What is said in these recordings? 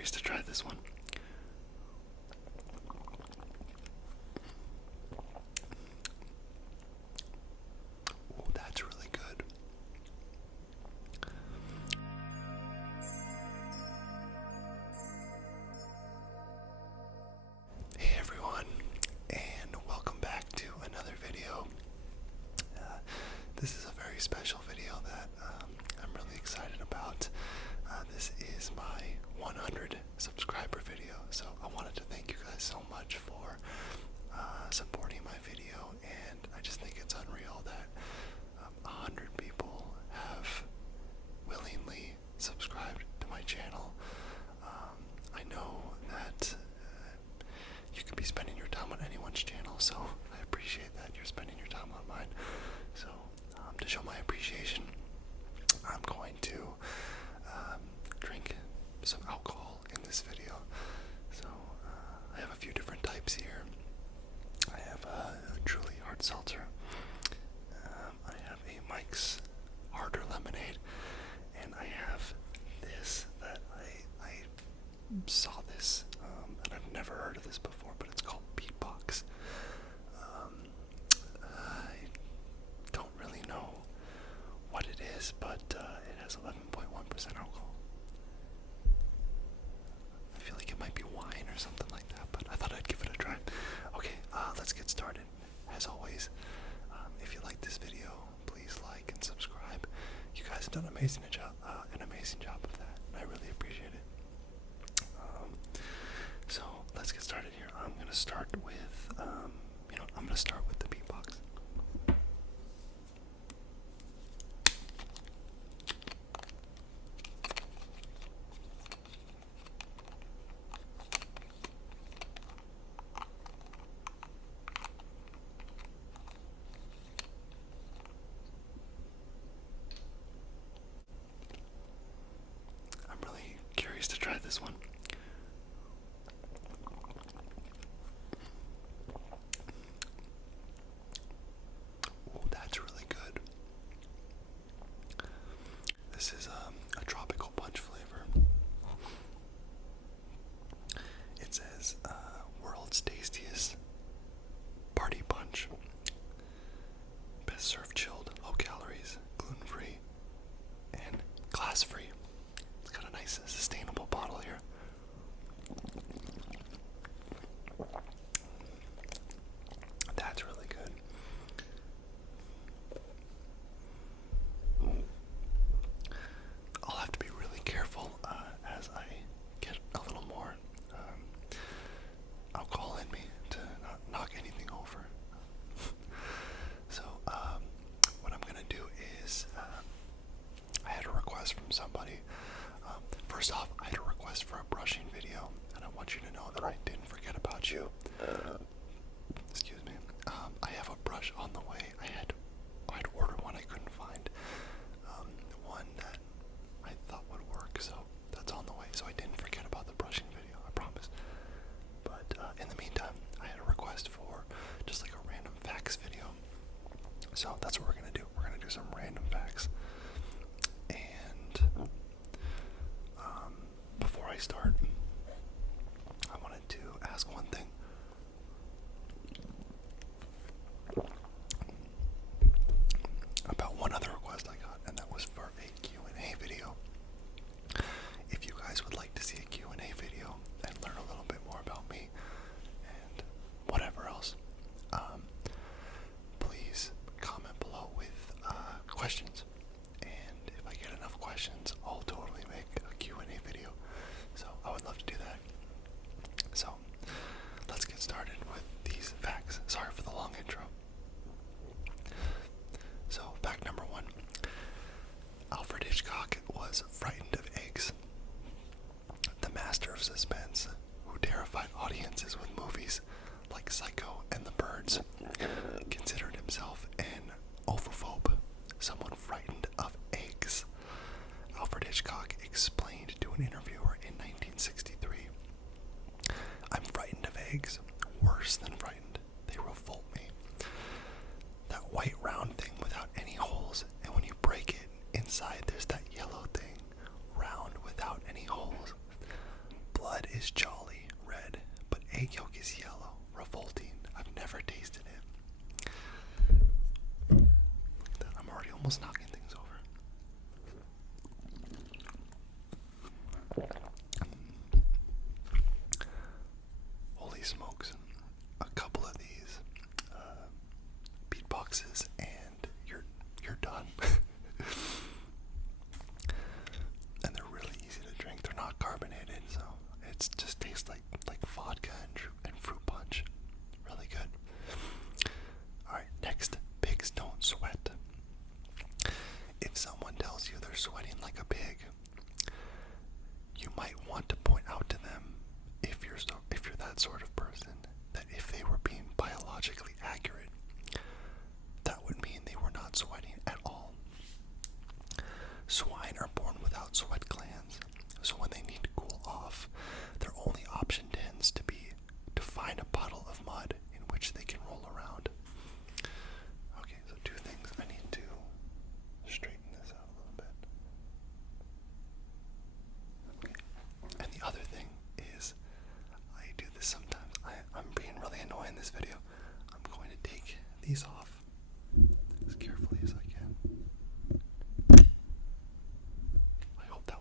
curious to try this one. Oh, that's really good. Hey everyone, and welcome back to another video. This is a very special video that I'm really excited about. This is my 100 subscriber video, so I wanted to thank you guys so much for supporting my video, and I just think it's unreal that 100 people have willingly subscribed to my channel. I know that you could be spending your time on anyone's channel, so I appreciate that you're spending your time on mine. So to show my appreciation, I'm going to drink some alcohol in this video. So I have a few different types here. I have a truly hard seltzer. I have a Mike's harder lemonade, and I have this that I saw this, and I've never heard of this before, but it's called 𝘑𝘩𝘪𝘭𝘬. I don't really know what it is, but it has 11.1% alcohol. I feel like it might be wine or something like that, but I thought I'd give it a try. Okay, let's get started. As always, if you like this video, please like and subscribe. You guys have done an amazing job of that, and I really appreciate it. So let's get started here. I'm gonna start with, I'm gonna start with the 𝘑𝘩𝘪𝘭𝘬. I'm really curious to try this one. Oh, that's really good. This is a tropical punch flavor. It says world's tastiest party punch. Best served chilled, low calories, gluten-free, and glass-free. It's got a nice sustainable bottle here. That's really good. I'll have to be really careful as I get a little more alcohol in me to not knock anything over. So what I'm gonna do is I had a request from somebody. First off, I had a request for a brushing video, and I want you to know that I didn't forget about you. Excuse me. I have a brush on the way. I'd ordered one I couldn't find. One that I thought would work, so that's on the way. So I didn't forget about the brushing video, I promise. But in the meantime, I had a request for just like a random facts video. So that's what we're gonna do. We're gonna do some random facts. And before I start, I wanted to ask one thing. About one other request I got, and that was for a Q&A video. If you guys would like to see a Q&A video and learn a little bit more about me and whatever else, please comment below with questions. And if I get enough questions, I'll totally make a Q&A video. So I would love to do that. So let's get started with these facts. Sorry for the long intro. So fact number 1. Alfred Hitchcock was frightened of eggs. The master of suspense, who terrified audiences with movies like Psycho and The Birds, considered himself an ophophobe, someone frightened of eggs. Alfred Hitchcock explained to an interviewer in 1963, "I'm frightened of eggs, worse than frightened. They revolt me. That white round thing without any holes, and when you break it, inside there's that yellow thing, round without any holes.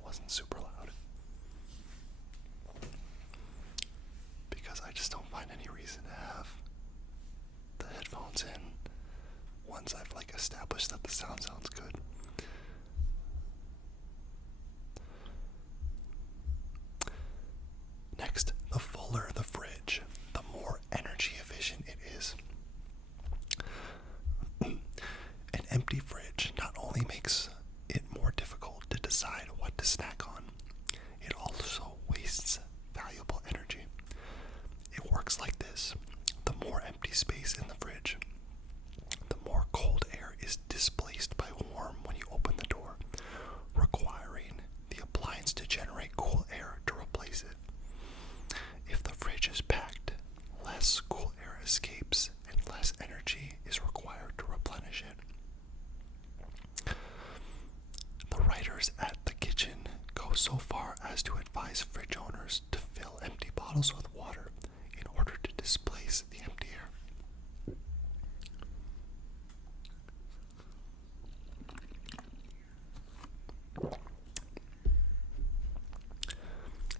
wasn't super loud. Because I just don't find any reason to have the headphones in once I've like established that the sound sounds good. Next, the fuller the fridge, the more energy efficient it is. An empty fridge not only makes it more difficult to decide what to snack on, it also wastes valuable energy. It works like this. The more empty space in the fridge, the more cold air is displaced by warm when you open the door, requiring the appliance to generate cool air to replace it. If the fridge is packed, less cool air escapes and less energy is required to replenish it. The writers at the kitchen go so far as to advise fridge owners to fill empty bottles with water in order to displace the empty air.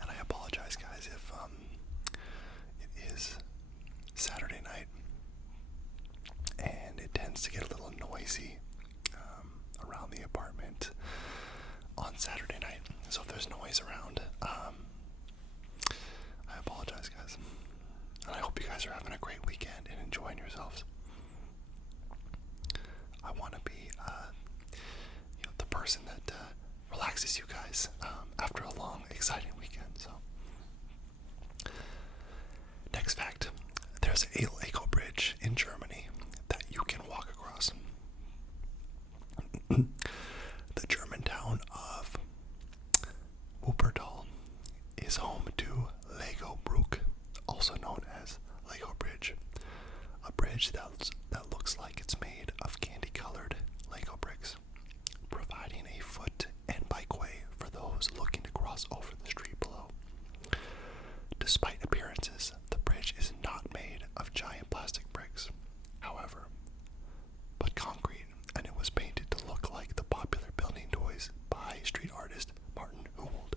And I apologize, guys, if it is Saturday night and it tends to get a little noisy around the apartment on Saturday night. So if there's noise around, I apologize, guys. And I hope you guys are having a great weekend and enjoying yourselves. I want to be the person that relaxes you guys after a long, exciting weekend. So, next fact: there's a Lego bridge in Germany that you can walk across. The German town of Wuppertal is home to Lego Brook, also known as Lego Bridge, a bridge that looks like it's made of candy-colored Lego bricks, providing a foot and bikeway for those looking to cross over the street below. Despite appearances, the bridge is not made of giant plastic bricks, however, but concrete, and it was painted to look like the popular building toys by street artist 𝘬𝘠𝘠𝘠.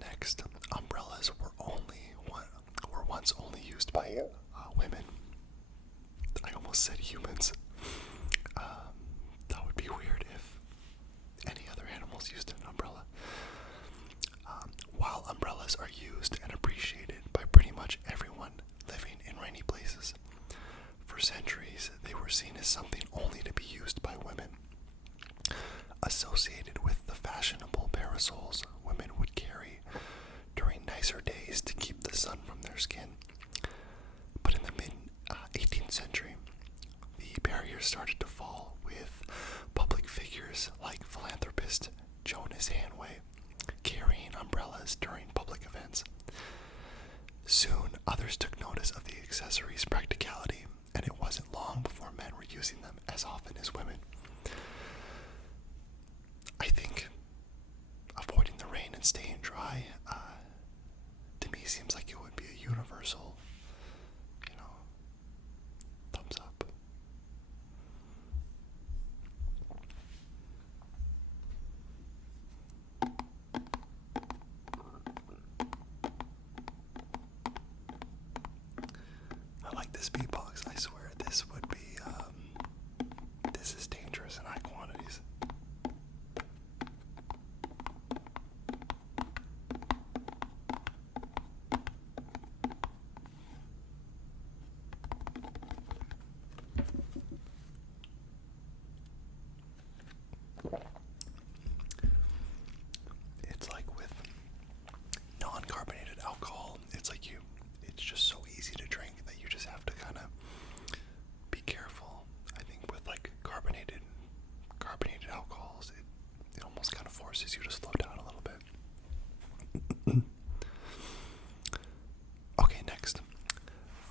Next, umbrellas were once only used by women. I almost said humans. That would be weird if any other animals used an umbrella. While umbrellas are used and appreciated by pretty much everyone living in rainy places, for centuries they were seen as something only to be used by women. Associated with the fashionable parasols women would carry during nicer days to keep the sun from their skin. But in the mid-18th century, the barriers started to fall with public figures like philanthropist 𝘧𝘢𝘢𝘭𝘦 carrying umbrellas during public events. Soon, others took notice of the accessory's practicality, and it wasn't long before men were using them as often as women. I think avoiding the rain and staying dry, to me, seems like it would be a universal, thumbs up. I like this beatbox. I swear this would be, this is dangerous in high quantities. It's like with non-carbonated alcohol, it's just so easy to drink that you just have to kind of be careful. I think with like carbonated alcohols, it almost kind of forces you to slow down a little bit. Okay, next.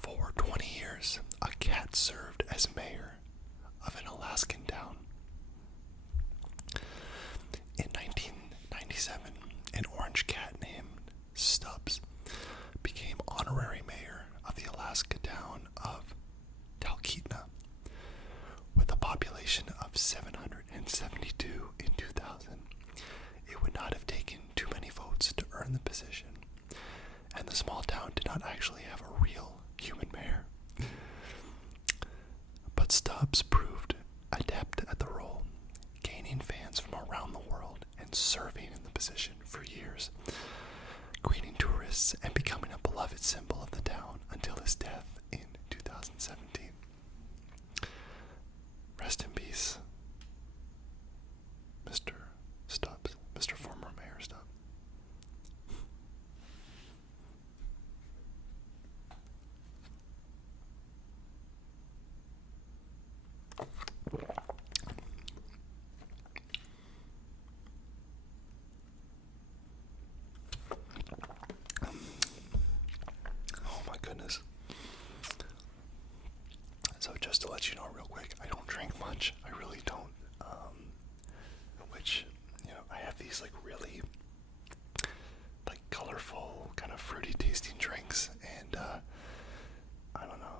For 20 years, a cat served as mayor of an Alaskan town. In 1997, 1997, an orange cat named Stubbs became honorary mayor of the Alaska town of 𝘑𝘰𝘪𝘯. With a population of 772 in 2000, it would not have taken too many votes to earn the position, and the small town did not actually have a real human mayor. But Stubbs proved adept at the role, gaining fans from around the world and serving in the position for years, greeting tourists and becoming a beloved symbol of the town until his death in 2017. Rest in peace, Mr. Stubbs, Mr. Former Mayor Stubbs. Oh my goodness. So just to let you know real quick, I don't drink much. I really don't. Which, I have these like really like colorful, kind of fruity tasting drinks, and I don't know.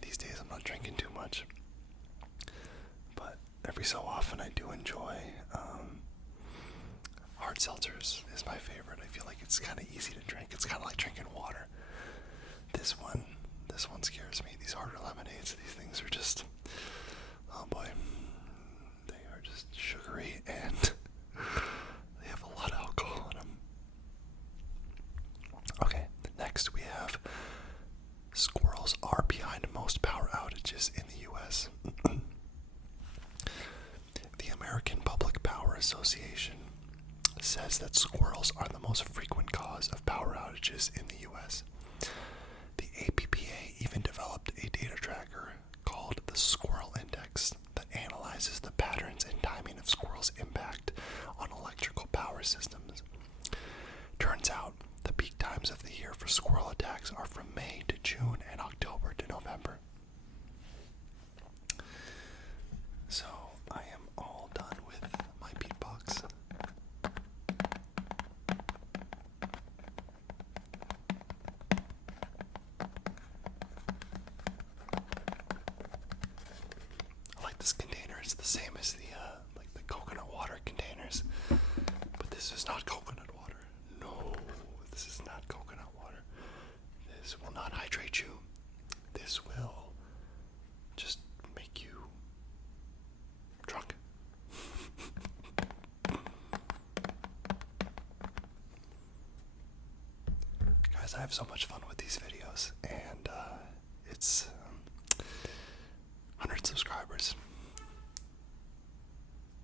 These days I'm not drinking too much. But every so often I do enjoy hard seltzers is my favorite. I feel like it's kind of easy to drink. It's kind of like drinking water. This one scares me. These harder lemonades, these things are just, oh boy, they are just sugary and they have a lot of alcohol in them. Okay, next we have squirrels are behind most power outages in the U.S. The American Public Power Association says that squirrels are the most frequent cause of power outages in the U.S. The APPA even developed a data tracker called the Squirrel Index that analyzes the patterns and timing of squirrels' impact on electrical power systems. Turns out the peak times of the year for squirrel attacks are from May to June and October to November. So I am all done with my beatbox. I like this container. It's the same as the coconut water containers, but this is not coconut water. No, this is not coconut water. This will not hydrate you. This will just make you drunk. Guys, I have so much fun with these videos, and it's 100 subscribers.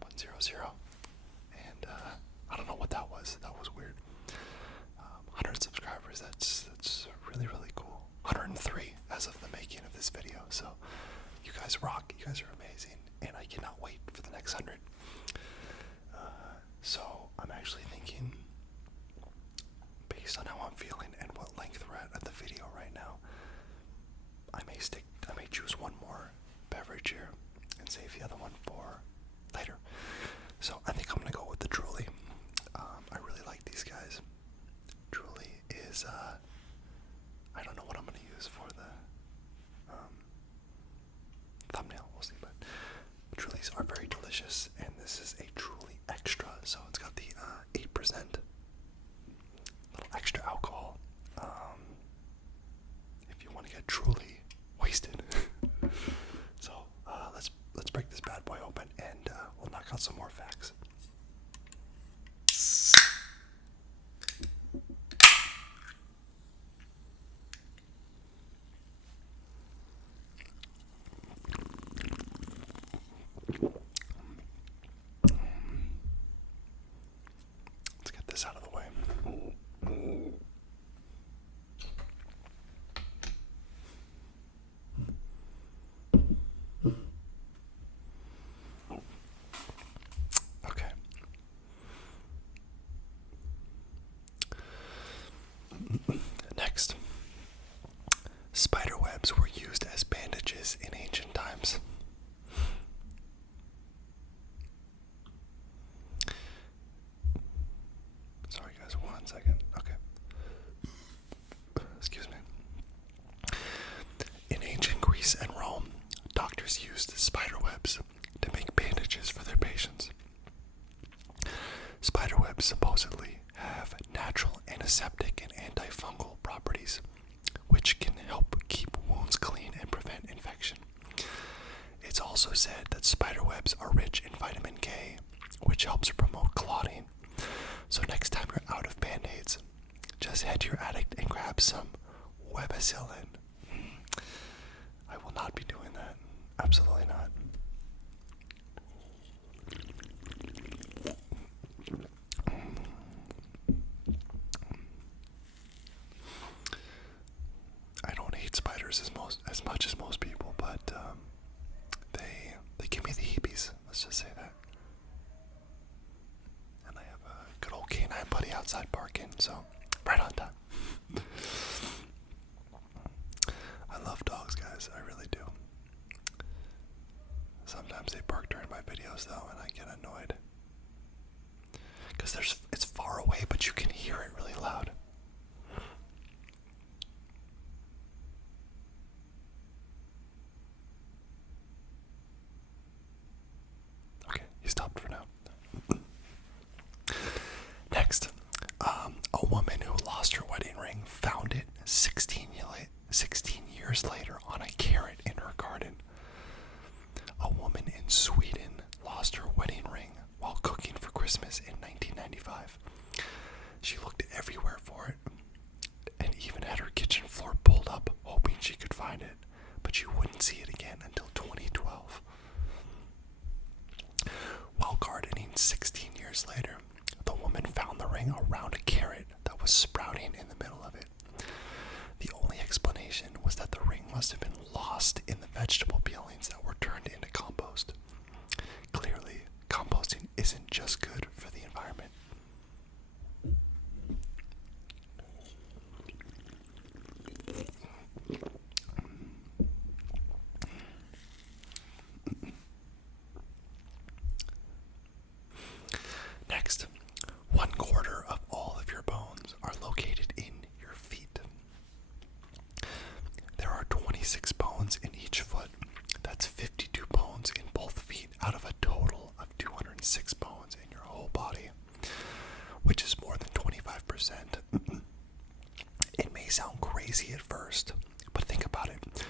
100. And I don't know what that was. That was weird. 100 subscribers. That's really, really cool. 103 as of the making of this video. So you guys rock. You guys are amazing, and I cannot wait for the next 100. So I'm actually thinking, based on how I'm feeling and what length we're at the video right now, I may choose one more beverage here and save the other one for later. So I think I'm gonna go with the 𝘬𝘪𝘯. I really like these guys. 𝘬𝘪𝘯 is I don't know what I'm gonna use for the thumbnail. We'll see, but 𝘬𝘪𝘯s are very delicious, and this is a 𝘬𝘪𝘯 extra, so it's got the 8% little extra alcohol. If you want to get truly wasted. So let's break this bad boy open, and we'll knock out some more facts. Let's get this out of the way. Okay. Next, spider webs were used as bandages in ancient times. Spiderwebs supposedly have natural antiseptic and antifungal properties, which can help keep wounds clean and prevent infection. It's also said that spiderwebs are rich in vitamin K, which helps promote clotting. So next time you're out of band-aids, just head to your attic and grab some 𝘬𝘓𝘮𝘬. I will not be doing that. Absolutely not. I don't hate spiders as much as most people, but they give me the heebies. Let's just say that. And I have a good old canine buddy outside barking, so right on time. I love dogs, guys. I really do. Sometimes they bark during my videos, though, and I get annoyed. Because it's far away, but you can hear it really loud. Okay, he stopped for now. Next, a woman who lost her wedding ring found it 16 years later on a carrot in her garden. A woman in Sweden lost her wedding ring while cooking for Christmas in 1995. She looked everywhere for it and even had her kitchen floor pulled up, hoping she could find it, but she wouldn't see it again until 2012. While gardening 16 years later, the woman found the ring around a carrot that was sprouting in the middle of it. The only explanation was that the ring must have been lost in the vegetable peelings that were turned into compost. Clearly, composting isn't just good for the environment. Next, 1/4 of all of your bones are located in your feet. There are 26 bones in each foot. That's 52 bones in both feet out of a total of 206 bones in your whole body, which is more than 25%. It may sound crazy at first, but think about it.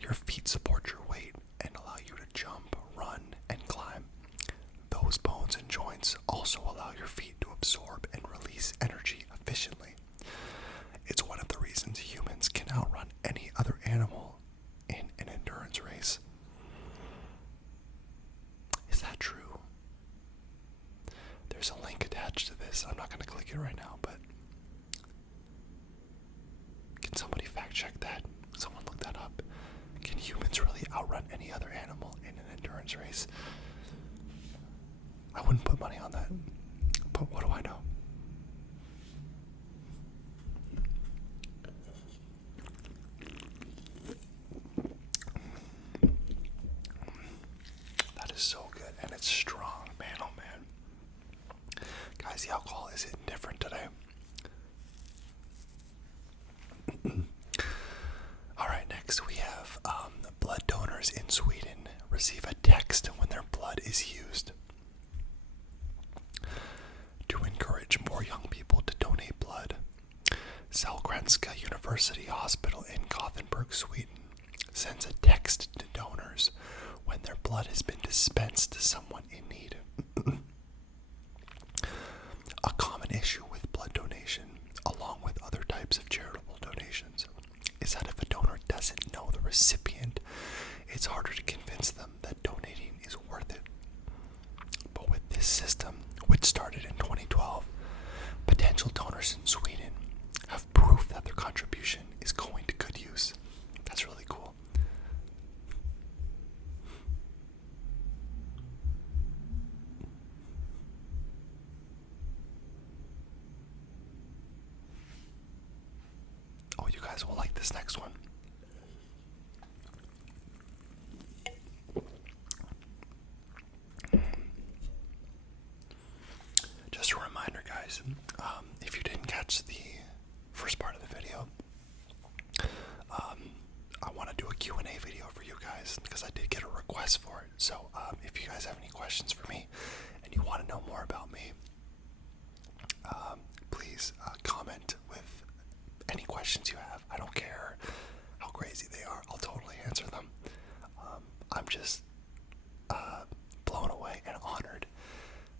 Your feet support your weight and allow you to jump, run, and climb. Those bones and joints also allow your feet to absorb and release energy efficiently. It's one of the reasons humans can outrun any other animal in an endurance race. Is that true? There's a link attached to this. I'm not going to click it right now, but can somebody fact check that? Someone look that up. Can humans really outrun any other animal in an endurance race? I wouldn't put money on that, but what do I know? That is so good, and it's strong, man, oh man. Guys, the alcohol is hitting different today. Alright, next we have blood donors in Sweden receive a text when their blood is used. To encourage more young people to donate blood, 𝘬𝘓𝘃 University Hospital in Gothenburg, Sweden, sends a text to donors when their blood has been dispensed to someone in need. A common issue with blood donation, along with other types of charitable donations, is that if a donor doesn't know the recipient, it's harder to convince them that donating is worth it. But with this system, which started in 2012, potential donors in Sweden have proof that their contribution is going to good use. That's really cool. Oh, you guys will like this next one. Just a reminder, guys, if you didn't catch the first part of the video, I want to do a Q&A video for you guys because I did get a request for it. So if you guys have any questions for me and you want to know more about me, questions you have. I don't care how crazy they are. I'll totally answer them. I'm just blown away and honored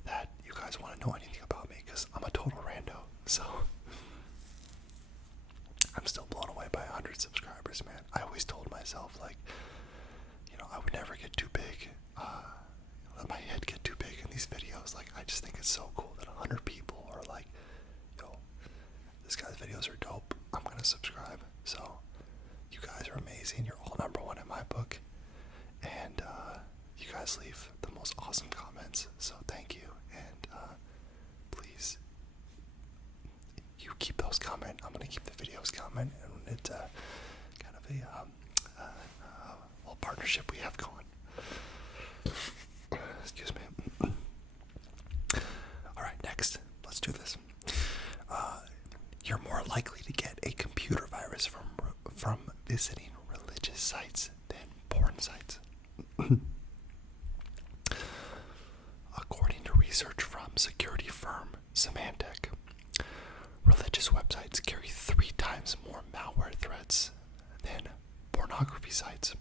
that you guys want to know anything about me, because I'm a total rando. So I'm still blown away by 100 subscribers, man. I always told myself, like, I would never get too big, let my head get too big in these videos. Like, I just think it's so cool that 100 people are like, this guy's videos are dope, I'm gonna subscribe. So you guys are amazing. You're all #1 in my book, and you guys leave the most awesome comments, so thank you. And please, you keep those coming. I'm gonna keep the videos coming, and it's kind of a little partnership we have going. Excuse me. Alright, next, let's do this. You're more likely to get a computer virus from visiting religious sites than porn sites. According to research from security firm Symantec, religious websites carry 3 times more malware threats than pornography sites.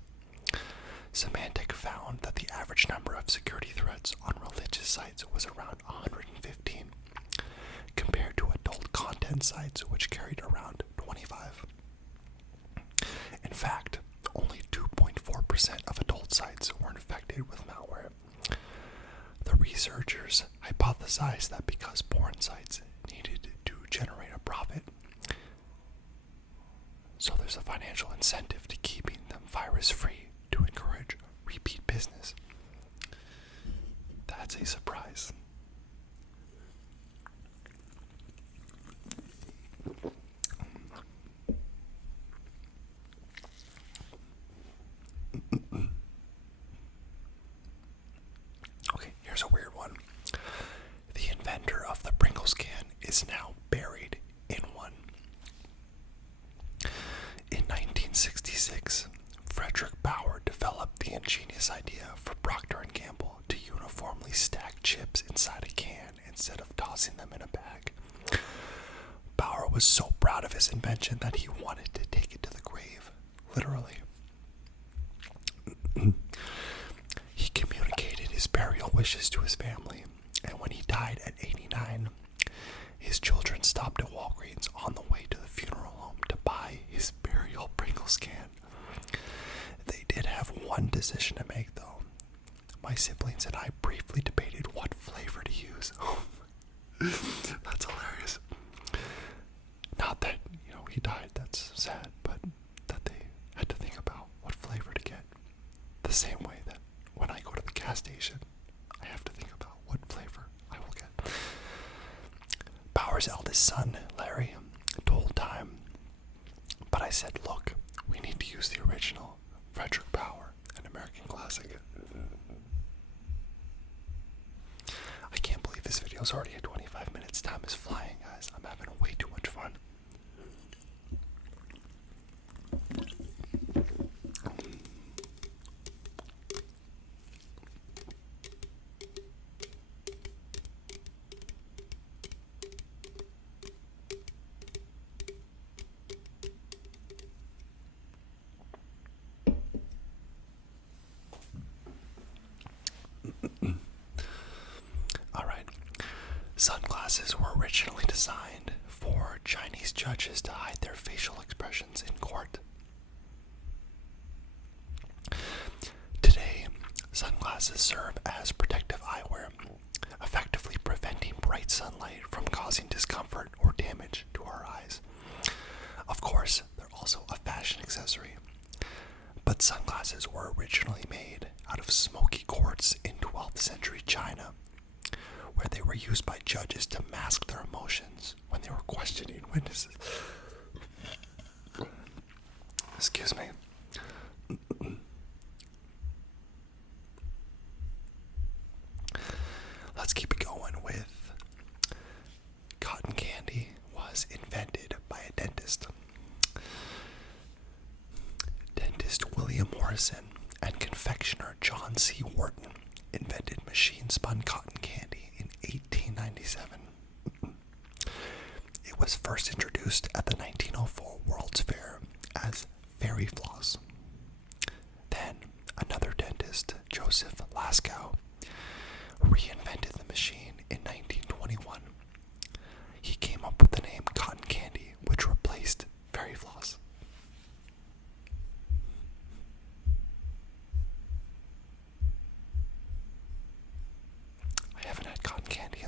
Symantec found that the average number of security threats on religious sites was around 115, compared to adult content sites, which carried around 25. In fact, only 2.4% of adult sites were infected with malware. The researchers hypothesized that because porn sites needed to generate a profit, so there's a financial incentive to keeping them virus-free to encourage repeat business. That's a surprise. Okay, here's a weird one. The inventor of the Pringles can is now buried in one. In 1966, Frederick Bauer developed the ingenious idea for Procter & Gamble to uniformly stack chips inside a can instead of tossing them in a bag. Bauer was so proud of his invention that he wanted to take it to the grave, literally. He communicated his burial wishes to his family, and when he died at 89, his children stopped at Walgreens on the way to the funeral home to buy his burial Pringles can. They did have one decision to make, though. My siblings and I briefly debated what flavor to use. That's hilarious. Not that, he died, that's sad, but that they had to think about what flavor to get. The same way that when I go to the gas station, I have to think about what flavor I will get. Bauer's eldest son, Larry, told Time, but I said, look, we need to use the original Frederick Bauer, an American classic. I can't believe this video is already at 25 minutes. Time is flying, guys. I'm having way too much fun. Sunglasses were originally designed for Chinese judges to hide their facial expressions in court. Today, sunglasses serve as protective eyewear, effectively preventing bright sunlight from causing discomfort or damage to our eyes. Of course, they're also a fashion accessory, but sunglasses were originally made out of smoky quartz in 12th century China, where they were used by judges to mask their emotions when they were questioning witnesses. Excuse me. Let's keep it going with cotton candy was invented by a dentist. Dentist William Morrison and confectioner John C. Wharton invented machine-spun cotton candy in 1897. It was first introduced at the 1904 World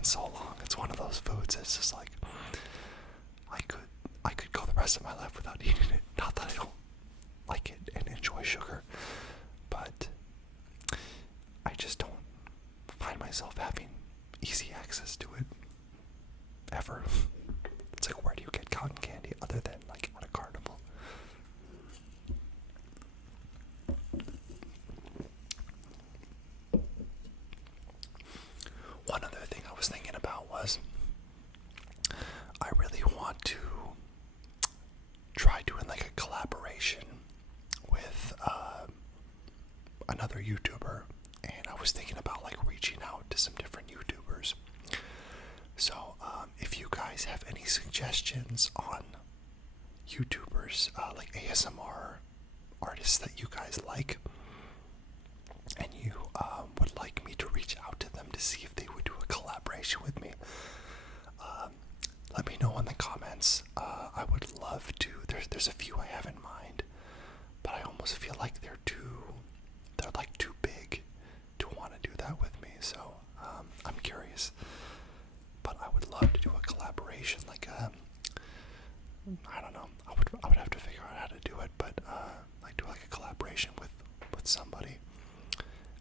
so long. It's one of those foods that's just like, I could go the rest of my life without eating it. Not that I don't like it and enjoy sugar, but I just don't find myself having easy access to it ever. It's like, where do you get cotton candy other than like at a carnival? One other thing I was thinking about was I really want to try doing like a collaboration with another YouTuber, and I was thinking about like reaching out to some different YouTubers. So if you guys have any suggestions on YouTubers, like ASMR artists that you guys like, and you would like me to reach out to them to see if they would do a collaboration with me, let me know in the comments. I would love to. There's a few I have in mind, but I almost feel like they're like too big to want to do that with me. So I'm curious, but I would love to do a collaboration. Like I don't know. I would have to figure out how to do it, but like do like a collaboration with somebody.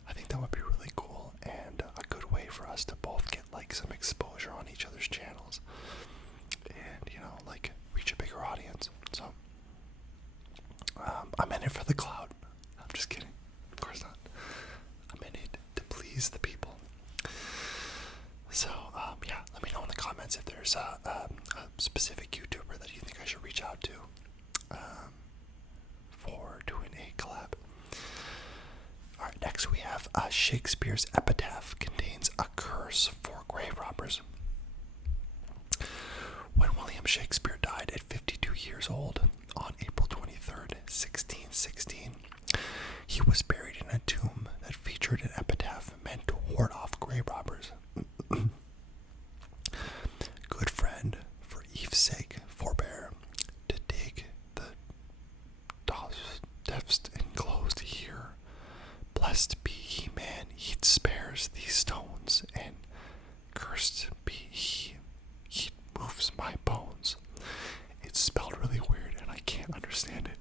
I think that would be really cool and a good way for us to both get like some exposure on each other's channels, and like reach a bigger audience. So I'm in it for the clout. I'm just kidding. Of course not. I'm in it to please the people. So yeah, let me know in the comments if there's a specific YouTuber that you think I should reach out to for doing a collab. Alright, next we have Shakespeare's epitaph contains a curse for grave robbers. When William Shakespeare died at 52 years old on April 23rd, 1616, he was buried in a tomb that featured an epitaph meant to ward off grave robbers. Good friend, for Eve's sake, forbear to dig the depths enclosed here. Blessed be he man, he spares these stones, and cursed be he moves my bones. It's spelled really weird, and I can't understand it.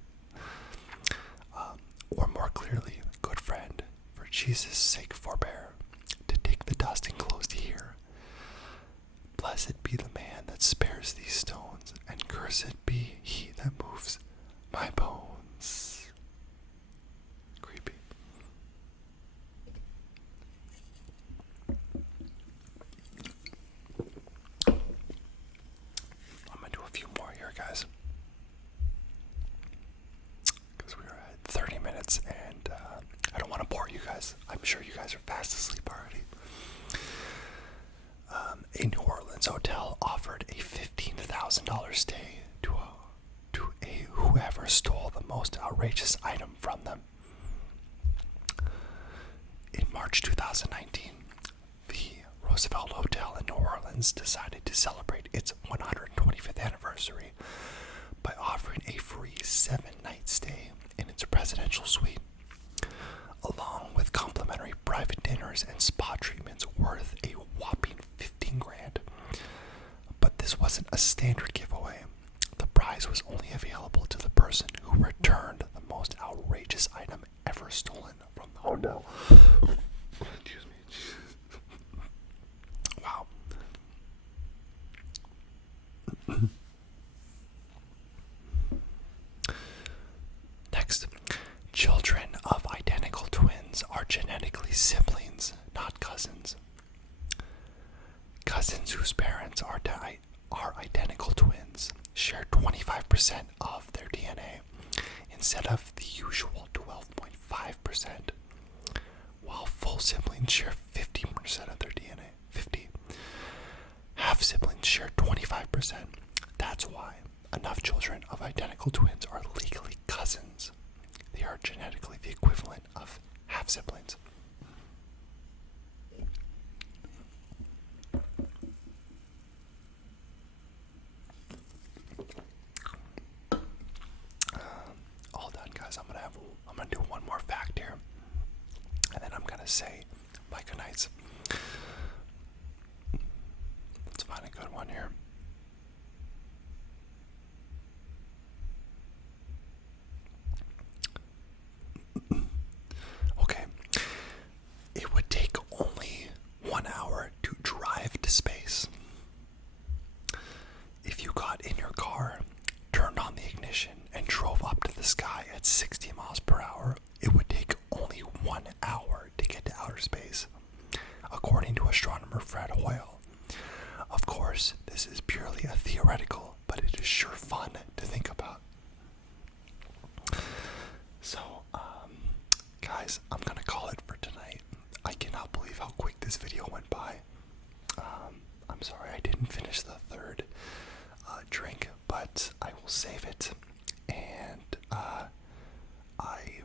Or more clearly, good friend, for Jesus' sake forbear to dig the dust enclosed here. Blessed be the man that spares these stones, and cursed be he that moves my bones. Creepy. I'm gonna do a few more here, guys, because we are at 30 minutes, and I don't want to bore you guys. I'm sure you guys are fast asleep already. A New Orleans hotel offered a $15,000 stay to whoever stole the most outrageous item from them. In March 2019, the Roosevelt Hotel in New Orleans decided to celebrate its 125th anniversary by offering a free 7-night stay in its presidential suite, along with complimentary private dinners and spa treatments worth a whopping $15,000. But this wasn't a standard giveaway. The prize was only available to the person who returned the most outrageous item ever stolen from the hotel. Excuse me. Wow. Next, children of identical twins are genetically siblings, not cousins. Cousins whose parents are identical twins share 25% of their DNA instead of the usual 12.5%, while full siblings share 50% of their DNA. 50. Half siblings share 25%. That's why enough children of identical twins are legally cousins. They are genetically the equivalent of half siblings. All done, guys. I'm gonna do one more fact here, and then I'm gonna say my goodnights. on here. Okay. It would take only 1 hour to drive to space. If you got in your car, turned on the ignition, and drove up to the sky at 60 miles per hour, it would take only 1 hour to get to outer space, according to astronomer Fred Hoyle. Of course, this is purely a theoretical, but it is sure fun to think about. So, guys, I'm gonna call it for tonight. I cannot believe how quick this video went by. I'm sorry I didn't finish the third drink, but I will save it. And I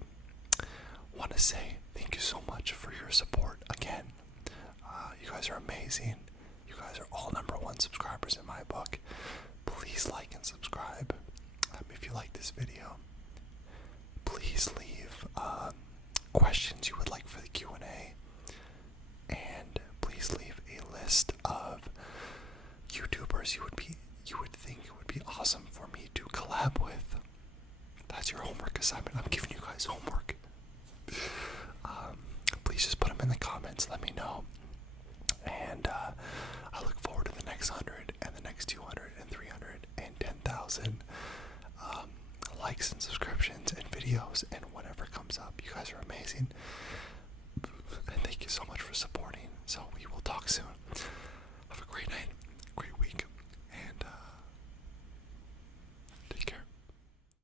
want to say thank you so much for your support again. You guys are amazing. You guys are all #1 subscribers in my book. Please like and subscribe. If you like this video, please leave questions you would like for the Q&A, and please leave a list of YouTubers you would think it would be awesome for me to collab with. That's your homework assignment. I'm giving you guys homework. Please just put them in the comments. Let me know. And I look forward to the next 100 and the next 200 and 300 and 10,000 likes and subscriptions and videos and whatever comes up. You guys are amazing. And thank you so much for supporting. So we will talk soon. Have a great night.